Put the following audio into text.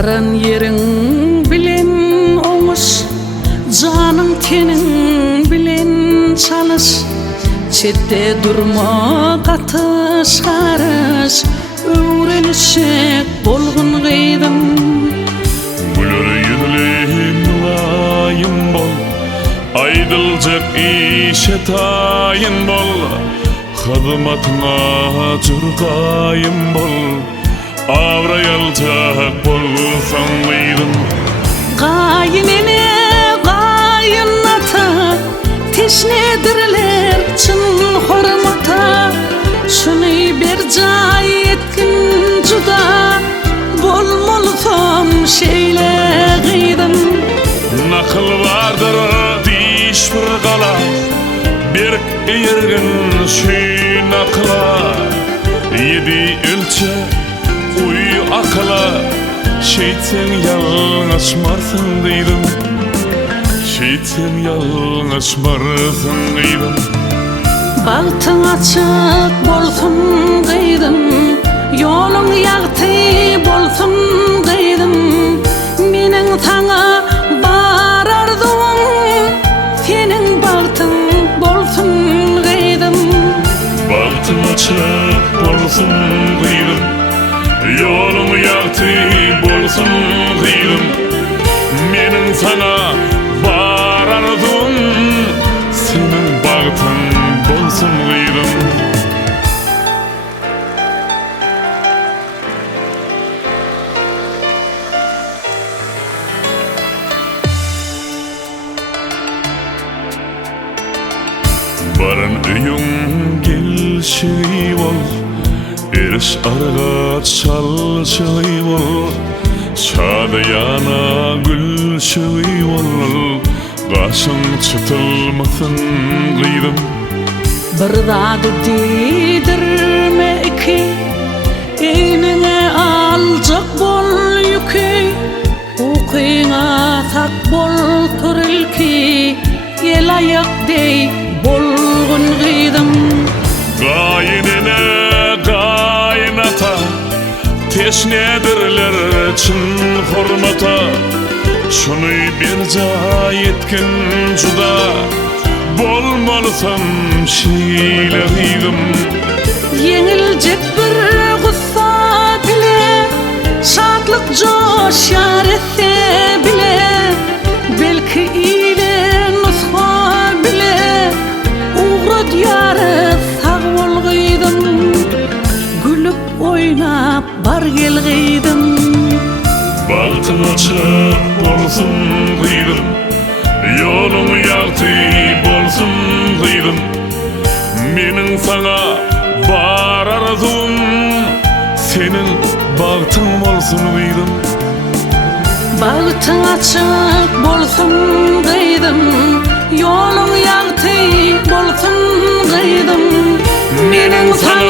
Baran yerin bilen oňuş, janyň teniň bilen çalış. Çetde durma gatış garış, öwrenişek bolgun gıydym. Güler yüzlü mülayim bol, aydılcak işe tayin bol. Hızmatyna jurgayım bol, avrayalcak bolsaň gıydym. Gaýynene gaýynata, teşnedirler çyn hormata. Şuny bir jaý etkin juda, bolmalysam şeýle gıydym. Nakıl vardır diş bir gala, berk eýergen şuý nakla. Yedi ölçe uy akla, şeýtsen ýalňaşmarsyň diýdim. Şeýtsen ýalňaşmarsyň diýdim. Bagtyň açyk bolsun gıydym, ýoluň ýagty bolsun gıydym. Meniň saňa barardym, seniň bagtyň bolsun gıydym. Bagtyň açyk bolsun gıydym, ýoluň ýagty bolsun gıydym. Meniň saňa barardym, seniň bagtyň bolsun gıydym. Baran öýüň gelşi bol, eriş arga çalşy bol. Şadyana gülşi bol, gaşyň çıtylmasyn gıydym. Bir zady diýdirme iki, eýnine aljak bol ýüki. Ukyňa sak bol türilki, el ayak dey bolgun gıydym. Gaýynene gaýnata, teşnedirler çyn hormata. Şuny bir jaý etkin juda, bolmalysam şeýle gıydym. Yeňiljek bir gussa bile, şadlyk joşar etse bile. Belki ile nusha bile, ugra diyarı sag bol gıydym. Gülüp oýnap bar gel gıydym. Bagtyň açyk bolsun gıydym, ýoluň ýagty bolsun gıydym. Meniň saňa barardym, seniň bagtyň bolsun gıydym. Bagtyň açyk bolsun gıydym, ýoluň ýagty bolsun gıydym. Meniň saňa